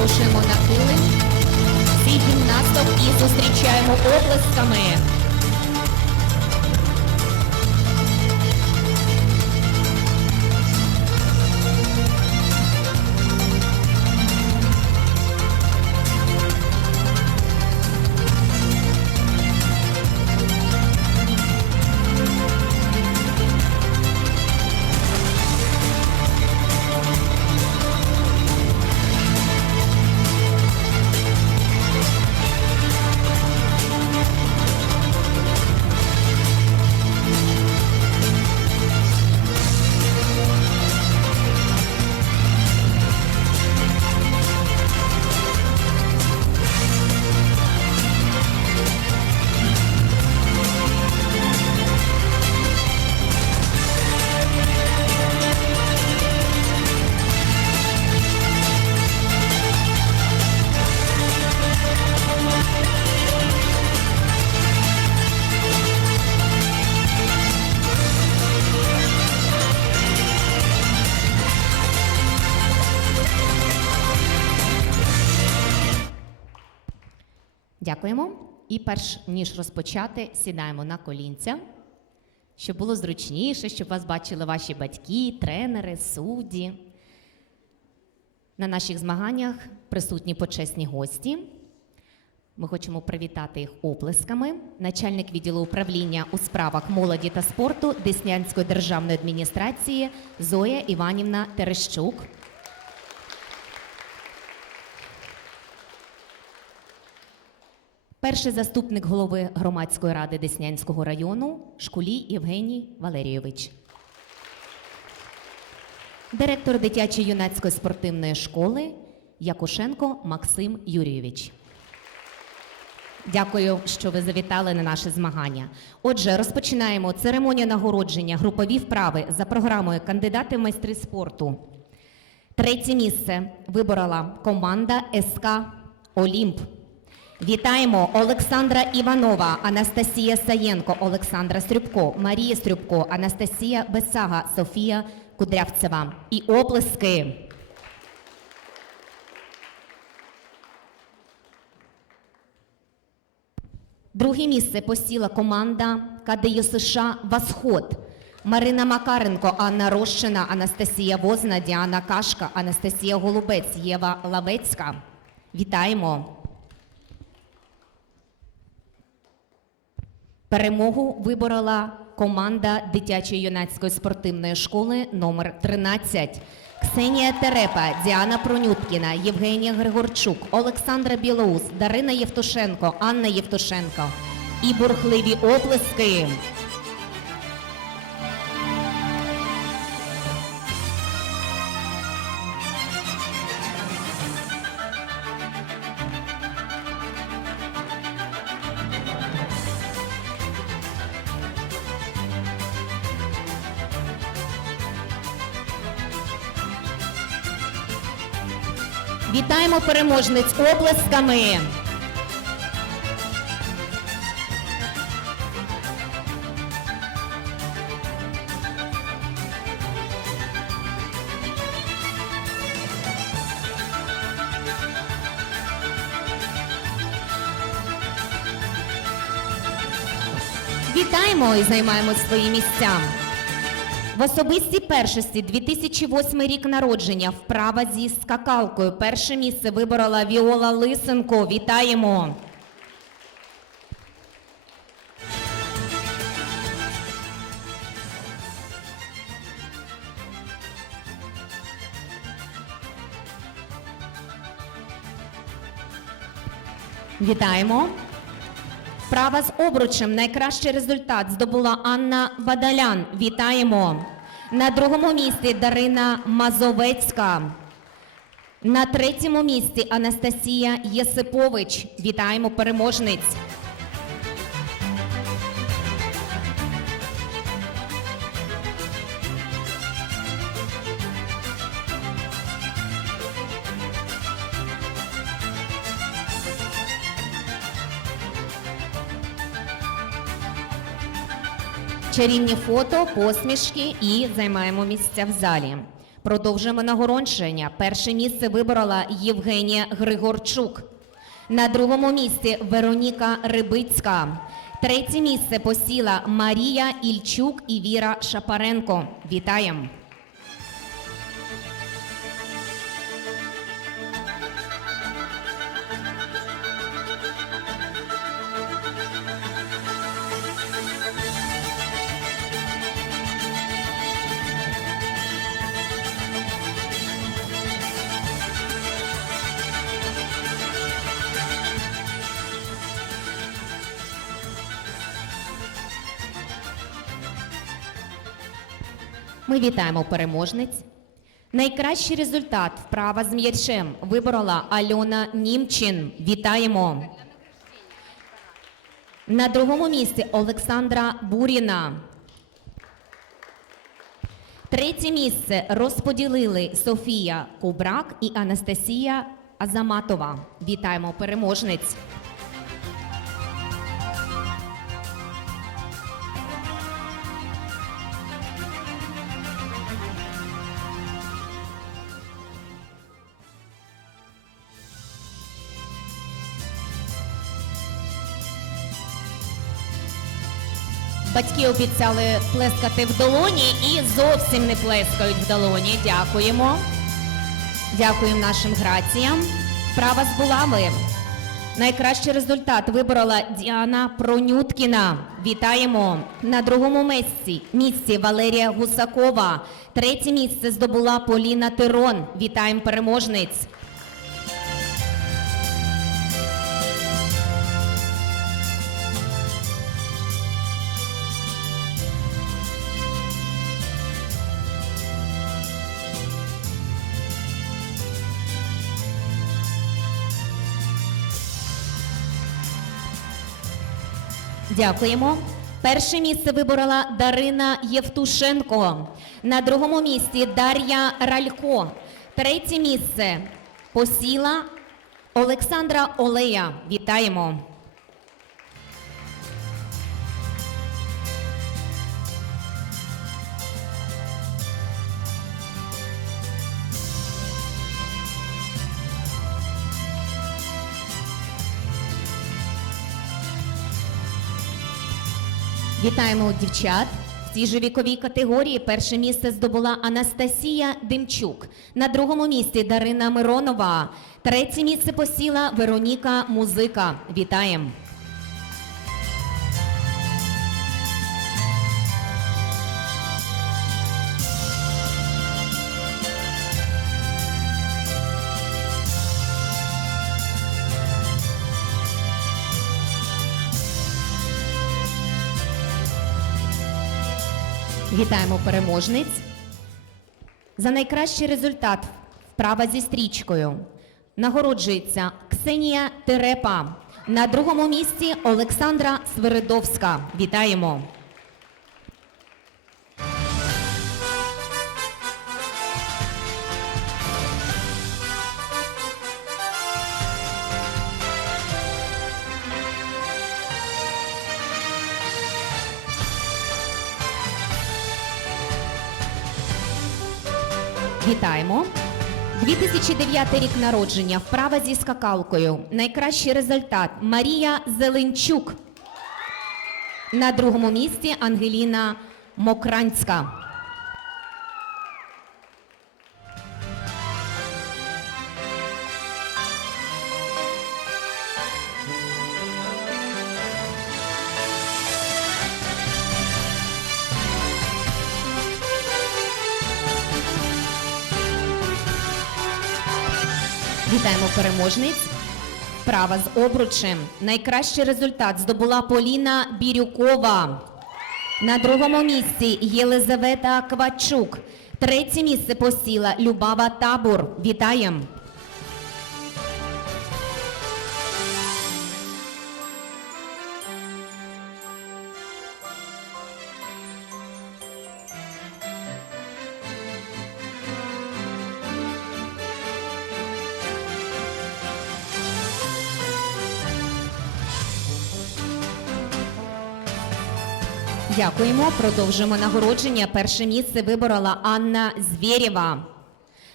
запрошуємо на килим. Всіх гімнасток і зустрічаємо оплесками. Дякуємо. І перш ніж розпочати, сідаємо на колінця, щоб було зручніше, щоб вас бачили ваші батьки, тренери, судді. На наших змаганнях присутні почесні гості. Ми хочемо привітати їх оплесками. Начальник відділу управління у справах молоді та спорту Деснянської державної адміністрації Зоя Іванівна Терещук. Перший заступник голови громадської ради Деснянського району Шкулій Євгеній Валерійович. Директор дитячої юнацької спортивної школи Якушенко Максим Юрійович. Дякую, що ви завітали на наше змагання. Отже, розпочинаємо церемонію нагородження групові вправи за програмою Кандидати в майстри спорту. Третє місце виборола команда СК Олімп. Вітаємо Олександра Іванова, Анастасія Саєнко, Олександра Стрюбко, Марія Стрюбко, Анастасія Бесага, Софія Кудрявцева. І оплески. Друге місце посіла команда КДЮ США Восход. Марина Макаренко, Анна Рощина, Анастасія Возна, Діана Кашка, Анастасія Голубець, Єва Лавецька. Вітаємо! Перемогу виборола команда дитячої юнацької спортивної школи номер 13. Ксенія Терепа, Діана Пронюткіна, Євгенія Григорчук, Олександра Білоус, Дарина Євтушенко, Анна Євтушенко. І бурхливі оплески. Вітаємо переможниць оплесками. Вітаємо і займаємо свої місця. В особистій першості 2008 рік народження вправа зі скакалкою. Перше місце виборола Віола Лисенко. Вітаємо! Вітаємо! Вправа з обручем. Найкращий результат здобула Анна Бадалян. Вітаємо. На другому місці Дарина Мазовецька. На третьому місці Анастасія Єсипович. Вітаємо переможниць. Чарівні фото, посмішки і займаємо місця в залі. Продовжуємо нагородження. Перше місце виборола Євгенія Григорчук. На другому місці Вероніка Рибицька. Третє місце посіла Марія Ільчук і Віра Шапаренко. Вітаємо! Ми вітаємо переможниць. Найкращий результат вправа з м'ячем виборола Альона Німчин. Вітаємо. На другому місці Олександра Буріна. Третє місце розподілили Софія Кубрак і Анастасія Азаматова. Вітаємо переможниць. Батьки обіцяли плескати в долоні і зовсім не плескають в долоні. Дякуємо. Дякуємо нашим граціям. Права з булами. Найкращий результат виборола Діана Пронюткіна. Вітаємо на другому місці. Місці Валерія Гусакова. Третє місце здобула Поліна Тирон. Вітаємо переможниць. Дякуємо. Перше місце виборола Дарина Євтушенко. На другому місці Дар'я Ралько. Третє місце посіла Олександра Олея. Вітаємо. Вітаємо дівчат. В цій же віковій категорії перше місце здобула Анастасія Демчук. На другому місці Дарина Миронова. Третє місце посіла Вероніка Музика. Вітаємо. Вітаємо переможниць. За найкращий результат вправа зі стрічкою нагороджується Ксенія Терепа. На другому місці Олександра Свиридовська. Вітаємо. Вітаємо. 2009 рік народження. Вправа зі скакалкою. Найкращий результат Марія Зеленчук. На другому місці Ангеліна Мокранська. Переможниць. Права з обручем. Найкращий результат здобула Поліна Бірюкова. На другому місці Єлизавета Квачук. Третє місце посіла Любава Табур. Вітаємо. Дякуємо. Продовжуємо нагородження. Перше місце виборола Анна Звєрєва.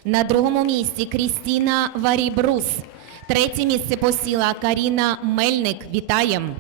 На другому місці Крістіна Варібрус. Третє місце посіла Каріна Мельник. Вітаємо.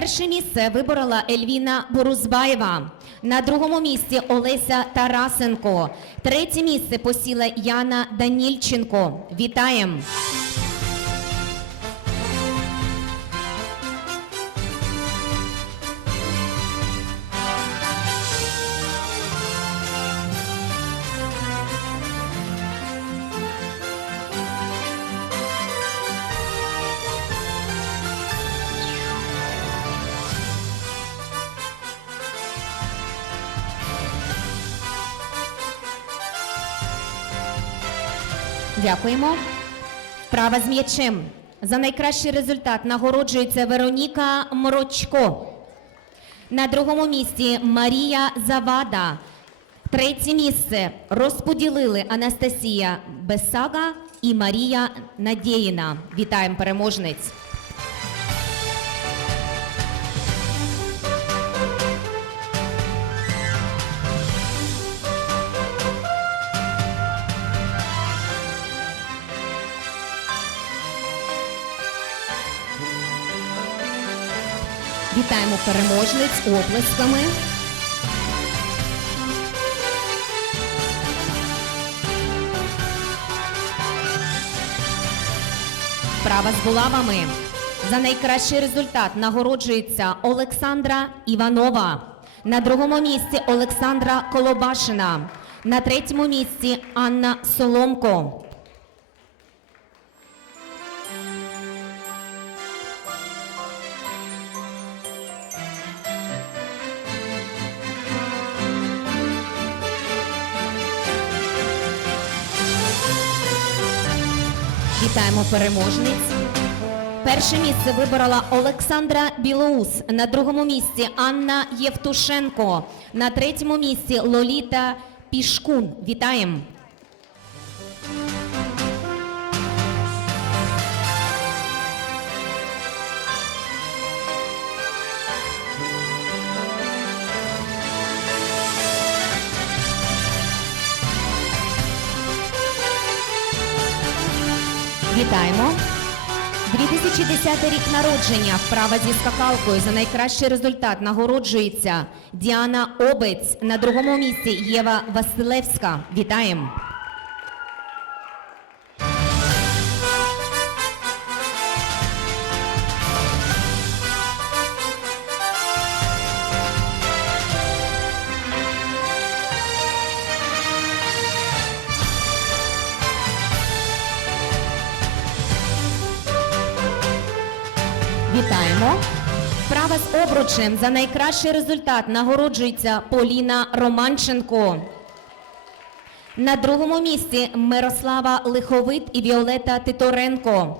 Перше місце виборола Ельвіна Борузбаєва. На другому місці Олеся Тарасенко. Третє місце посіла Яна Данільченко. Вітаємо. Дякуємо. Права з м'ячем. За найкращий результат нагороджується Вероніка Мрочко. На другому місці Марія Завада. Третє місце розподілили Анастасія Бесага і Марія Надєїна. Вітаємо переможниць. Вітаємо переможниць оплесками. Справа з булавами. За найкращий результат нагороджується Олександра Іванова. На другому місці Олександра Колобашина. На третьому місці Анна Соломко. Вітаємо переможниць. Перше місце виборола Олександра Білоус. На другому місці Анна Євтушенко. На третьому місці Лоліта Пішкун. Вітаємо. Вітаємо. 2010 рік народження. Вправа зі скакалкою за найкращий результат нагороджується Діана Обець. На другому місці Єва Василевська. Вітаємо. Обручем за найкращий результат нагороджується Поліна Романченко. На другому місці Мирослава Лиховит і Віолета Титоренко.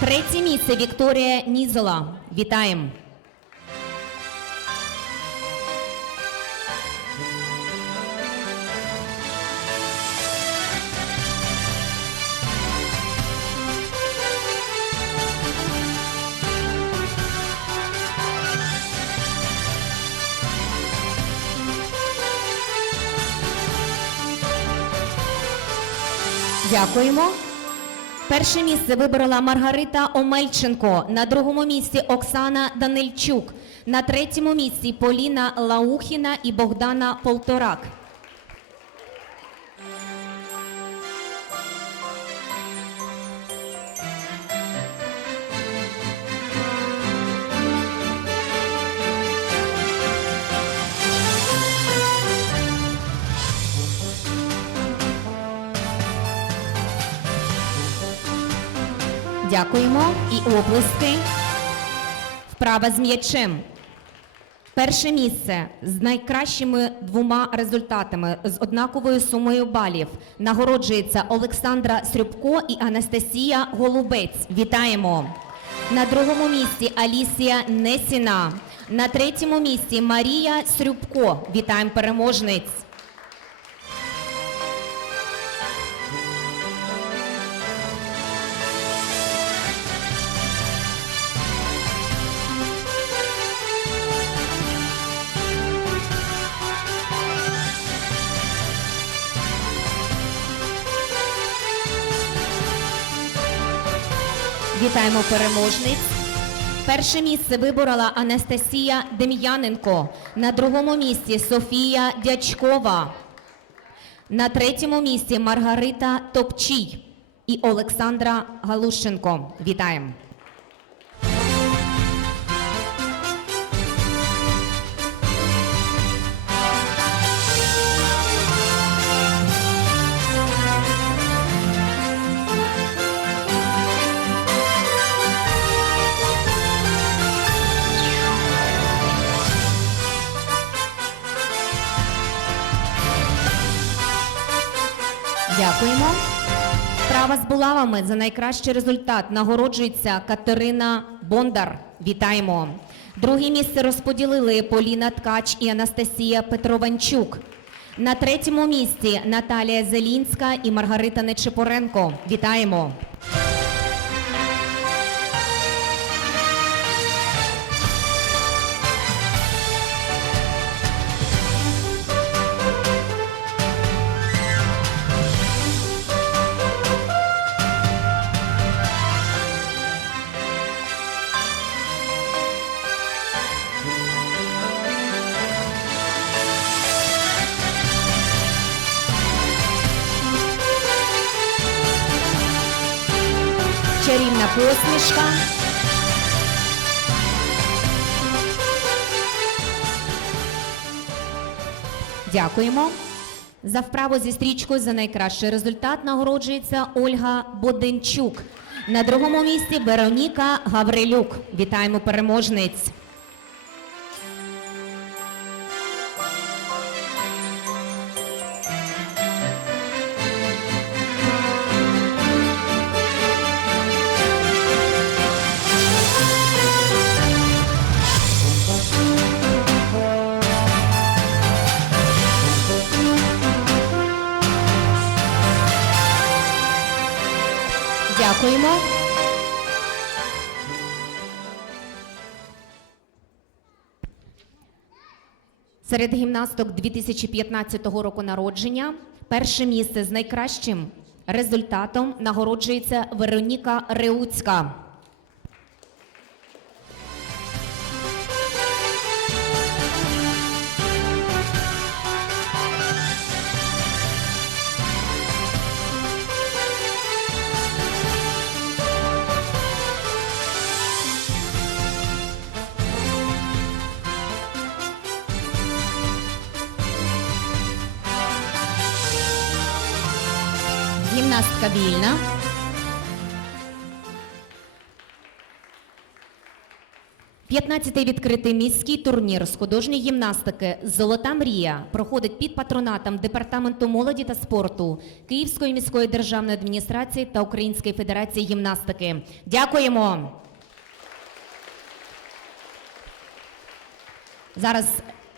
Третє місце Вікторія Нізола. Вітаємо. Дякуємо. Перше місце виборола Маргарита Омельченко. На другому місці Оксана Данильчук. На третьому місці Поліна Лаухіна і Богдана Полторак. Дякуємо і оплески. Вправа з м'ячем. Перше місце з найкращими двома результатами з однаковою сумою балів нагороджується Олександра Срюбко і Анастасія Голубець. Вітаємо! На другому місці Алісія Несіна. На третьому місці Марія Срюбко. Вітаємо переможниць. Вітаємо переможниць. Перше місце виборола Анастасія Дем'яненко. На другому місці Софія Дячкова. На третьому місці Маргарита Топчій і Олександра Галущенко. Вітаємо! Дякуємо. Справа з булавами за найкращий результат нагороджується Катерина Бондар. Вітаємо. Друге місце розподілили Поліна Ткач і Анастасія Петрованчук. На третьому місці Наталія Зелінська і Маргарита Нечипоренко. Вітаємо. Чарівна посмішка. Дякуємо. За вправу зі стрічкою за найкращий результат нагороджується Ольга Боденчук. На другому місці Вероніка Гаврилюк. Вітаємо переможниць. Дякуємо. Серед гімнасток 2015 року народження перше місце з найкращим результатом нагороджується Вероніка Реуцька. Гімнастка вільна. П'ятнадцятий відкритий міський турнір з художньої гімнастики Золота мрія проходить під патронатом Департаменту молоді та спорту Київської міської державної адміністрації та Української федерації гімнастики. Дякуємо. Зараз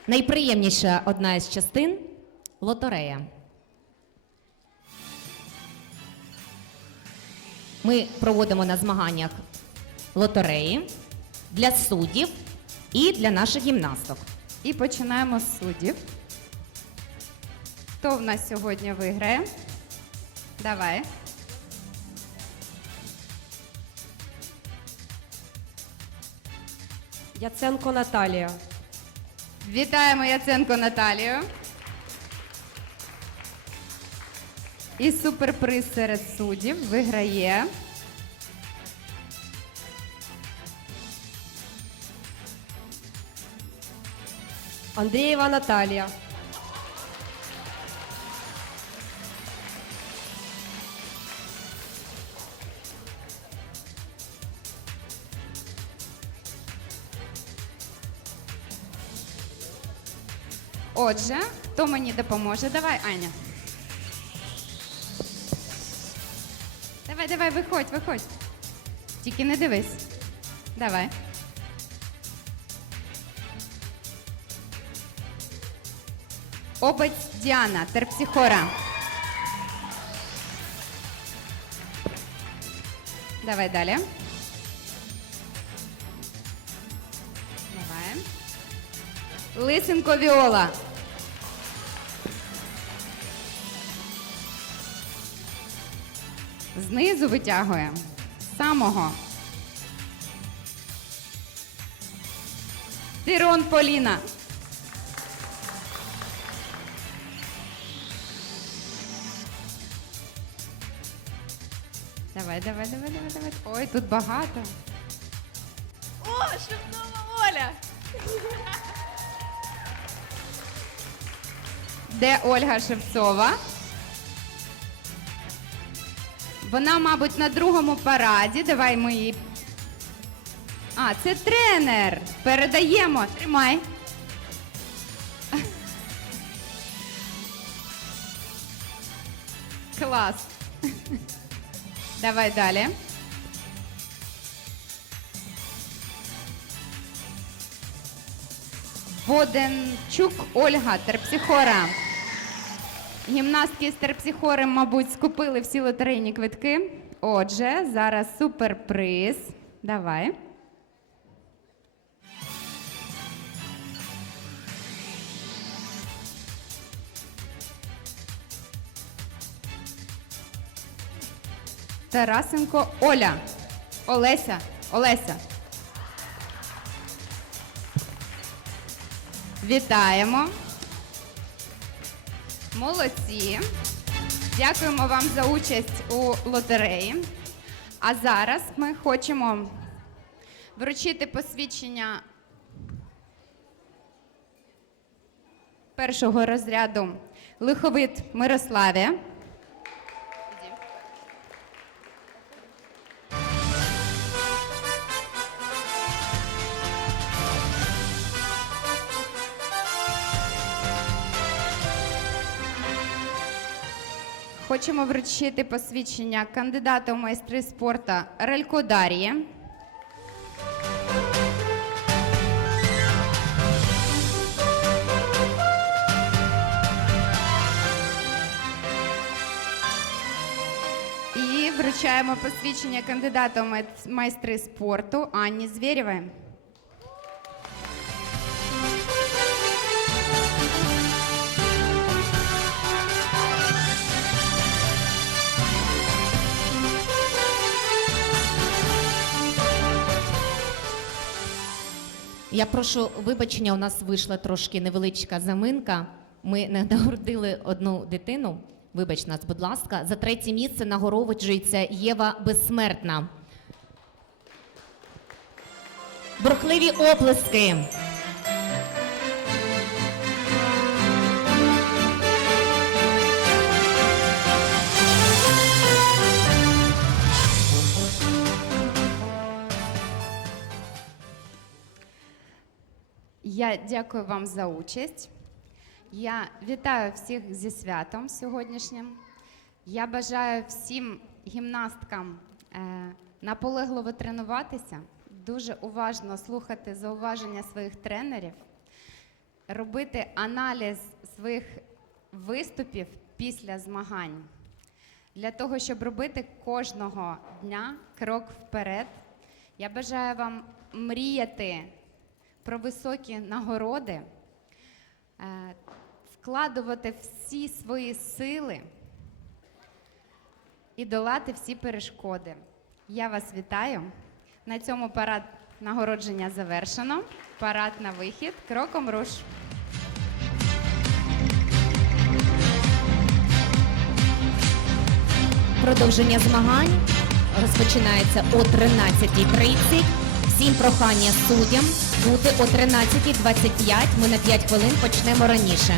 найприємніша одна із частин лотерея. Ми проводимо на змаганнях лотереї для суддів і для наших гімнасток. І починаємо з суддів. Хто в нас сьогодні виграє? Давай. Яценко Наталія. Вітаємо Яценко Наталію. І суперприз серед суддів виграє. Андрієва Наталія. Отже, хто мені допоможе? Давай, Аня. Давай, виходь, виходь. Тільки не дивись. Давай. Обець Діана, терпсихора. Давай далі. Давай. Лисенко Віола. Знизу витягує. З Самого. Тирон Поліна. Давай, давай, давай, давай, давай. Ой, тут багато. О, шепнова Оля! Де Ольга Шевцова? Вона, мабуть, на другому параді. Давай ми її. А, це тренер. Передаємо. Тримай. Клас. Давай далі. Воденчук Ольга, терпсихора. Гімнастки з терпсихори, мабуть, скупили всі лотерейні квитки. Отже, зараз суперприз. Давай. Тарасенко Оля. Олеся. Олеся. Вітаємо. Молодці. Дякуємо вам за участь у лотереї. А зараз ми хочемо вручити посвідчення першого розряду Лиховит Мирославі. Хочемо вручити посвідчення кандидата у майстри спорту Релько Дар'ї. І вручаємо посвідчення кандидата у майстри спорту Анні Звєрєвої. Я прошу вибачення, у нас вийшла трошки невеличка заминка. Ми не нагородили одну дитину. Вибач нас, будь ласка. За третє місце нагороджується Єва Безсмертна. Бурхливі оплески. Я дякую вам за участь. Я вітаю всіх зі святом сьогоднішнім. Я бажаю всім гімнасткам е, наполегливо тренуватися, дуже уважно слухати зауваження своїх тренерів, робити аналіз своїх виступів після змагань. Для того, щоб робити кожного дня крок вперед, я бажаю вам мріяти про високі нагороди, е, вкладувати всі свої сили і долати всі перешкоди. Я вас вітаю. На цьому парад нагородження завершено. Парад на вихід. Кроком руш. Продовження змагань розпочинається о 13.30. Всім прохання суддям бути о 13.25. Ми на 5 хвилин почнемо раніше.